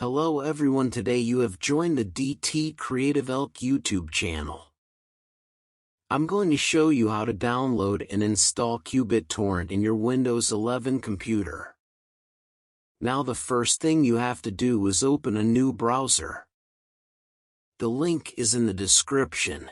Hello everyone, today you have joined the DT Creative Elk YouTube channel. I'm going to show you how to download and install qbittorrent in your Windows 11 computer. Now the first thing you have to do is open a new browser. The link is in the description.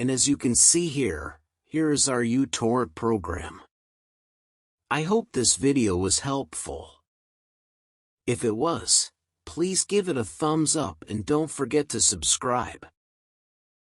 And as you can see here is our uTorrent program. I hope this video was helpful. If it was, please give it a thumbs up and don't forget to subscribe.